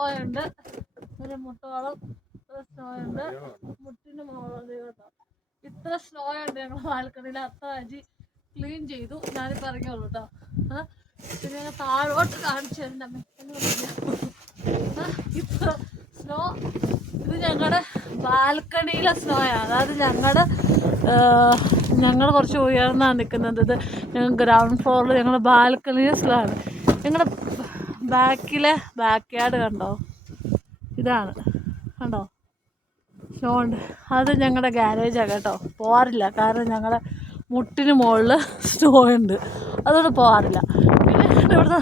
Snow ഉണ്ട് ഒരു മുട്ടോളം ഉണ്ട്. മുട്ടിന് കേട്ടോ. ഇത്ര സ്നോ ഉണ്ട് ഞങ്ങൾ ബാൽക്കണിയിൽ അത്ര അജി ക്ലീൻ ചെയ്തു. ഞാനിപ്പോൾ ഇറങ്ങിയുള്ളൂ കേട്ടോ പിന്നെ ഞങ്ങൾ താഴോട്ട് കാണിച്ചു തരുന്ന ഇപ്പൊ സ്നോ ഇത് ഞങ്ങളുടെ ബാൽക്കണിയിലെ സ്നോ ആണ്. അതായത് ഞങ്ങളുടെ ഞങ്ങൾ കുറച്ച് ഉയർന്നാണ് നിൽക്കുന്നത് ഇത് ഞങ്ങൾ ഗ്രൗണ്ട് ഫ്ലോറിൽ ഞങ്ങളുടെ ബാൽക്കണിയിലെ സ്നോ ആണ്. ഞങ്ങളുടെ ബാക്കിലെ ബാക്ക് യാർഡ് കണ്ടോ? ഇതാണ്. കണ്ടോ? ഷോണ്ട് അത് ഞങ്ങളുടെ ഗാരേജാണ് കേട്ടോ. പോകാറില്ല കാരണം ഞങ്ങളുടെ മുട്ടിന് മുകളിൽ സ്റ്റോ ഉണ്ട്. അതുകൊണ്ട് പോകാറില്ല പിന്നെ ഇവിടുന്ന്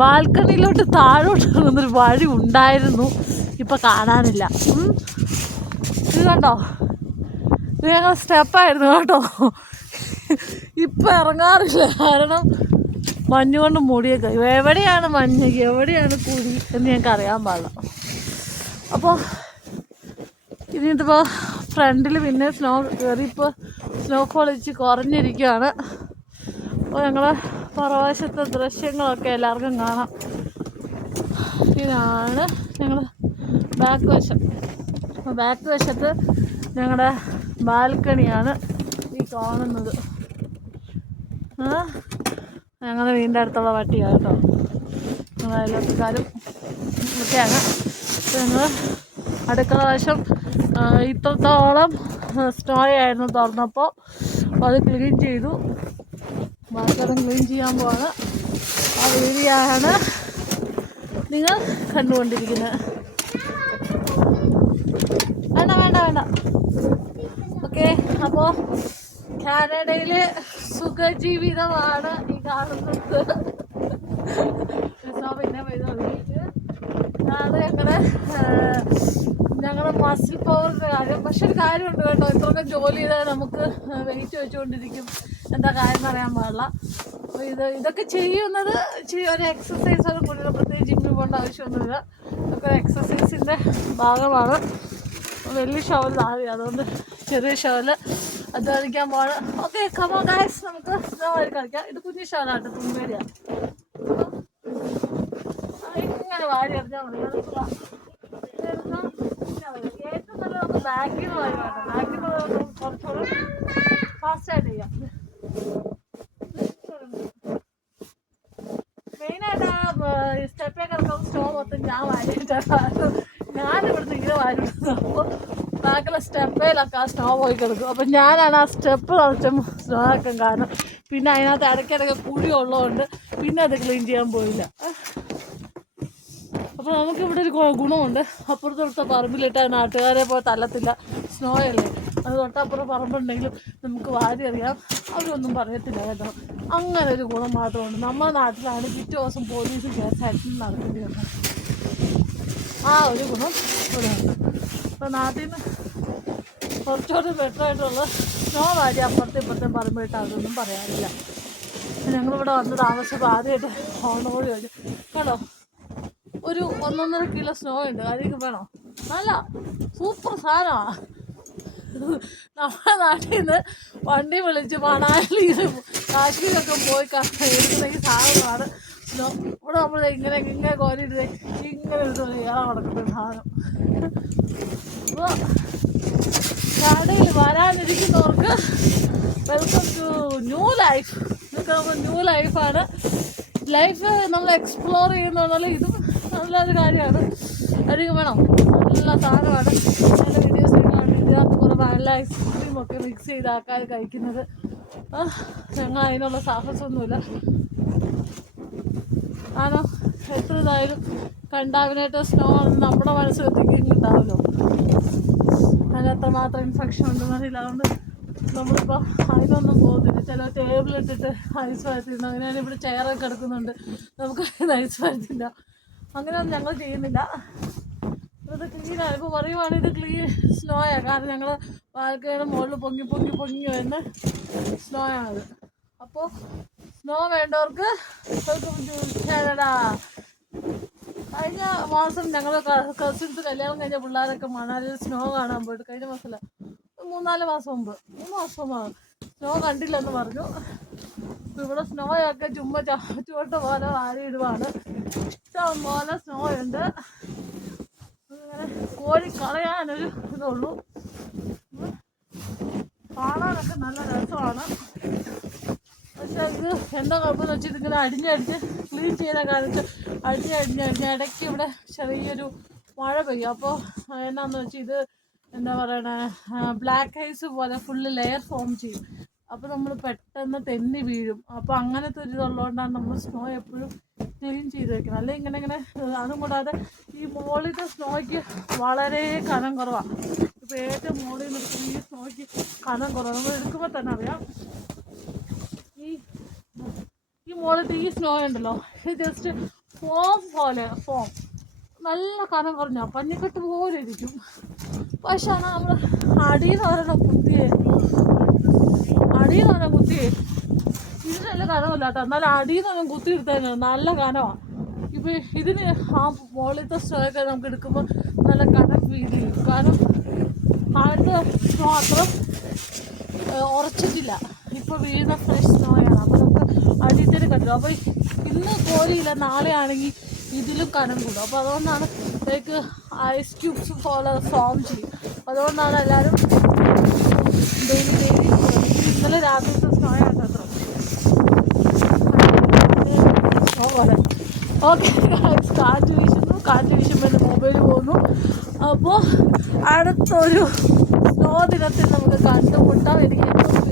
ബാൽക്കണിയിലോട്ട് താഴോട്ട് ഇറങ്ങുന്നൊരു വഴി ഉണ്ടായിരുന്നു. ഇപ്പം കാണാനില്ല. ഇത് കണ്ടോ? ഇത് ഞങ്ങൾ സ്റ്റെപ്പായിരുന്നു കേട്ടോ. ഇപ്പം ഇറങ്ങാറില്ല. കാരണം മഞ്ഞ് കൊണ്ട് മൂടിയൊക്കെ. എവിടെയാണ് മഞ്ഞ്? എവിടെയാണ് കുഴി? എന്ന് ഞങ്ങൾക്ക് അറിയാൻ പാടില്ല. അപ്പോൾ ഇനി ഇതിപ്പോൾ ഫ്രണ്ടിൽ പിന്നെ സ്നോ കയറിയപ്പോൾ സ്നോഫോൾ ഇച്ച് കുറഞ്ഞിരിക്കുകയാണ് അപ്പോൾ ഞങ്ങൾ പുറവശത്തെ ദൃശ്യങ്ങളൊക്കെ എല്ലാവർക്കും കാണാം. ഇതാണ് ഞങ്ങൾ ബാക്ക് വശം. അപ്പോൾ ബാക്ക് വശത്ത് ഞങ്ങളുടെ ബാൽക്കണിയാണ് ഈ കാണുന്നത്. ആ ഞങ്ങളുടെ വീടിന്റെ അടുത്തുള്ള പട്ടിയാണ് കേട്ടോ. ഞങ്ങൾ അയൽവക്കക്കാരും ഒക്കെയാണ്. ഞങ്ങൾ അടുക്കള വശം ഇത്രത്തോളം സ്നോ ആയിരുന്നു തുറന്നപ്പോൾ അത് ക്ലീൻ ചെയ്തു. ബാക്കിയും ക്ലീൻ ചെയ്യാൻ പോവാണ്. ആ വീഡിയോയാണ് നിങ്ങൾ കണ്ടുകൊണ്ടിരിക്കുന്നത്. വേണ്ട വേണ്ട വേണ്ട. ഓക്കെ അപ്പോൾ കാനഡയിലെ സുഖജീവിതമാണ് ഈ കാണുന്നത്. പിന്നെ ഇത് തുടങ്ങിയിട്ട് മസിൽ പവറിന്റെ കാര്യം പക്ഷെ ഒരു കാര്യമുണ്ട് കേട്ടോ. ഇത്രയൊക്കെ ജോലി ചെയ്താൽ നമുക്ക് വെയിറ്റ് വെച്ചുകൊണ്ടിരിക്കും. എന്താ കാര്യം പറയാൻ പാടില്ല. അപ്പോൾ ഇത് ഇതൊക്കെ ചെയ്യുന്നത് ഒരു ഒരു എക്സസൈസോട് കൂടി പ്രത്യേകിച്ച് ജിമ്മിൽ പോകേണ്ട ആവശ്യമൊന്നുമില്ല. ഇതൊക്കെ ഒരു എക്സസൈസിന്റെ ഭാഗമാണ്. വലിയ ഷവൽ ആദ്യം അതുകൊണ്ട് ചെറിയ ഷവൽ അധ്വാനിക്കാൻ പോവാണ്. ഓക്കെ കമോ ഗായ്സ് നമുക്ക് കളിക്കാം. ഇത് കുഞ്ഞു ഷവലാട്ടോ തുമ്പേരിയാണ് ഇങ്ങനെ വാരി ഞാൻ വാരിയിട്ടാണ്. ഞാനിവിടുന്ന് ഇങ്ങനെ വാരി ബാക്കിലെ സ്റ്റെപ്പയിലൊക്കെ ആ സ്നോ പോയി കിടക്കും. അപ്പം ഞാനാണ് ആ സ്റ്റെപ്പ് നിറച്ചും സ്നോ ആക്കാൻ കാരണം. പിന്നെ അതിനകത്ത് ഇടയ്ക്കിടയ്ക്ക് കുഴി ഉള്ളതുകൊണ്ട് പിന്നെ അത് ക്ലീൻ ചെയ്യാൻ പോയില്ല. അപ്പോൾ നമുക്കിവിടെ ഒരു ഗുണമുണ്ട്. അപ്പുറത്തൊടുത്ത പറമ്പിലിട്ട് നാട്ടുകാരെ പോലെ തല്ലത്തില്ല. സ്നോ അല്ലേ? അത് തൊട്ടപ്പുറം പറമ്പുണ്ടെങ്കിലും നമുക്ക് വാരി അറിയാം അവരൊന്നും പറയത്തില്ല കേട്ടോ. അങ്ങനെ ഒരു ഗുണം മാത്രമുണ്ട്. നമ്മുടെ നാട്ടിലാണ് പിറ്റേ ദിവസം പോലീസ് കേസായിട്ട് നടക്കേണ്ടി വരുന്നത് ആ ഒരു ഗുണം ഇവിടെ ഉണ്ട്. അപ്പോൾ നാട്ടിൽ നിന്ന് കുറച്ചുകൂടി ബെറ്റർ ആയിട്ടുള്ള സ്നോ വാരി അപ്പുറത്തും ഇപ്പുറത്തെ പറമ്പിട്ട് അതൊന്നും പറയാനില്ല. ഞങ്ങളിവിടെ വന്ന് താമസിച്ചപ്പോൾ ആദ്യമായിട്ട് ഓണോട് കഴിഞ്ഞു കേട്ടോ ഒരു ഒന്നൊന്നര കിലോ സ്നോ ഉണ്ട്. അതിലേക്ക് വേണോ? നല്ല സൂപ്പർ സാധനമാണ് നമ്മുടെ നാട്ടിൽ നിന്ന് വണ്ടി വിളിച്ച് മണാലിയിലും കാശ്മീരൊക്കെ പോയി എടുക്കുന്ന സാധനമാണ്. ഇവിടെ നമ്മൾ ഇങ്ങനെ ഇങ്ങനെ കോരിയിട്ട് ഇങ്ങനെ എടുത്ത് കയറാൻ നടക്കുന്ന ഒരു സാധനം. അപ്പോൾ കടയിൽ വരാനിരിക്കുന്നവർക്ക് വെൽക്കം ടു ന്യൂ ലൈഫ് ഇതൊക്കെ നമ്മൾ ന്യൂ ലൈഫാണ് ലൈഫ് നമ്മൾ എക്സ്പ്ലോർ ചെയ്യുന്ന ഇതും നല്ലൊരു കാര്യമാണ്. അധികം വേണം. നല്ല സാധനമാണ്. നല്ല വീഡിയോസ് ഇതിനകത്ത് കുറേ നല്ല ഐസ്ക്രീമൊക്കെ മിക്സ് ചെയ്ത് ആൾക്കാർ കഴിക്കുന്നത്. ഞങ്ങൾ അതിനുള്ള സാഹസമൊന്നുമില്ല ആണോ? എത്ര ഇതായാലും കണ്ടാമിനേറ്റഡ് സ്നോ നമ്മുടെ മനസ്സിൽ എത്തിക്കുന്നുണ്ടാവല്ലോ ഉണ്ടാവുമല്ലോ അതിനത്ര മാത്രം ഇൻഫെക്ഷൻ ഉണ്ടെന്ന് അറിയില്ല. അതുകൊണ്ട് നമ്മളിപ്പോൾ അതിനൊന്നും പോകുന്നില്ല ചില ടേബിൾ ഇട്ടിട്ട് ഐസ് വരുത്തിയിരുന്നു അങ്ങനെ ഇവിടെ ചെയറൊക്കെ കിടക്കുന്നുണ്ട് നമുക്ക് ഐസ് വരുത്തില്ല. അങ്ങനെയൊന്നും ഞങ്ങൾ ചെയ്യുന്നില്ല. ഇത് ക്ലീനാണ് ഇപ്പോൾ പറയുവാണെങ്കിൽ ഇത് ക്ലീൻ സ്നോയാണ് കാരണം ഞങ്ങൾ വാൽക്കയുടെ മുകളിൽ പൊങ്ങി പൊങ്ങി പൊങ്ങി വരുന്ന സ്നോയാണത് അപ്പോൾ സ്നോ വേണ്ടവർക്ക് കഴിഞ്ഞ മാസം ഞങ്ങൾ കസിൻസ് കല്യാണം കഴിഞ്ഞ പിള്ളേരൊക്കെ മണാലിയിൽ സ്നോ കാണാൻ പോയിട്ട് കഴിഞ്ഞ മാസമല്ല മൂന്നാൽ മാസം മുമ്പ്. മൂന്ന് മാസം സ്നോ കണ്ടില്ലെന്ന് പറഞ്ഞു. ഇവിടെ സ്നോയൊക്കെ ചുമ്മാ ചുവട്ട പോലെ വാരിയിടുവാണ് ഇഷ്ടം പോലെ സ്നോ ഉണ്ട്. അങ്ങനെ കോഴി കളയാനൊരു ഇതുള്ളൂ ഉം. കാണാനൊക്കെ നല്ല രസമാണ് പക്ഷെ ഇത് എന്താ കുഴപ്പമെന്ന് വെച്ചിട്ട് ഇങ്ങനെ അടിഞ്ഞടിഞ്ഞ് ക്ലീൻ ചെയ്ത കാലത്ത് അടിഞ്ഞടിഞ്ഞ് അടിഞ്ഞ് ഇടയ്ക്ക് ഇവിടെ ചെറിയൊരു മഴ പെയ്യും. അപ്പോൾ എന്നാന്ന് വെച്ചാൽ ഇത് എന്താ പറയണ ബ്ലാക്ക് ഐസ് പോലെ ഫുള്ള് ലെയർ ഫോം ചെയ്യും. അപ്പോൾ നമ്മൾ പെട്ടെന്ന് തെന്നി വീഴും. അപ്പോൾ അങ്ങനത്തെ ഒരു ഇതുള്ളതുകൊണ്ടാണ് നമ്മൾ സ്നോ എപ്പോഴും ക്ലീൻ ചെയ്ത് വെക്കണം അല്ലെങ്കിൽ ഇങ്ങനെ ഇങ്ങനെ അതും കൂടാതെ ഈ മുകളിലത്തെ സ്നോയ്ക്ക് വളരെ കനം കുറവാണ് ഇപ്പോൾ ഏറ്റവും മുകളിൽ നിൽക്കുന്ന ഈ സ്നോയ്ക്ക് കനം കുറവാണ് നമ്മൾ എടുക്കുമ്പോൾ തന്നെ അറിയാം. മുകളിലത്തെ ഈ സ്നോ ഉണ്ടല്ലോ. ഇത് ജസ്റ്റ് ഫോം പോലെ ഫോം നല്ല കനം കുറഞ്ഞ. പഞ്ഞിക്കെട്ട് പോലെ ഇരിക്കും. പക്ഷെ നമ്മൾ അടിയിൽ ഒരെണ്ണം കുത്തിയേ. അടിയിൽ ഒരെണ്ണം കുത്തിയേ. ഇത് നല്ല കനമില്ലാത്ത എന്നാലും അടിയിൽ കുത്തി എടുത്തതിന് നല്ല കനമാണ് ഇപ്പം ഇതിന് ആ മുകളിലത്തെ സ്നോയൊക്കെ നമുക്ക് എടുക്കുമ്പോൾ നല്ല കനം ഫീൽ കാരണം താഴത്തെ സ്നോ അത്ര ഉറച്ചിട്ടില്ല. ഇപ്പോൾ വീഴുന്ന ഫ്രഷ് സ്നോയാണ് അടിയത്തിന് കണ്ടു അപ്പോൾ ഇന്ന് കോരിയില്ല നാളെ ആണെങ്കിൽ ഇതിലും കനം കൂടും. അപ്പോൾ അതുകൊണ്ടാണ് ലൈക്ക് ഐസ് ക്യൂബ്സ് പോലെ ഫോം ചെയ്യും. അതുകൊണ്ടാണ് എല്ലാവരും ഡെയിലി ഡെയിലി ഇന്നലെ രാത്രിത്തെ സ്നോ പോലെ ഓക്കെ കാറ്റ് വീശുന്നു കാറ്റ് വീശുമ്പോൾ എന്റെ മൊബൈൽ പോകുന്നു. അപ്പോൾ അടുത്തൊരു സ്നോ ദിനത്തിൽ നമുക്ക് കണ്ടുമുട്ടാം. എനിക്ക് ഏറ്റവും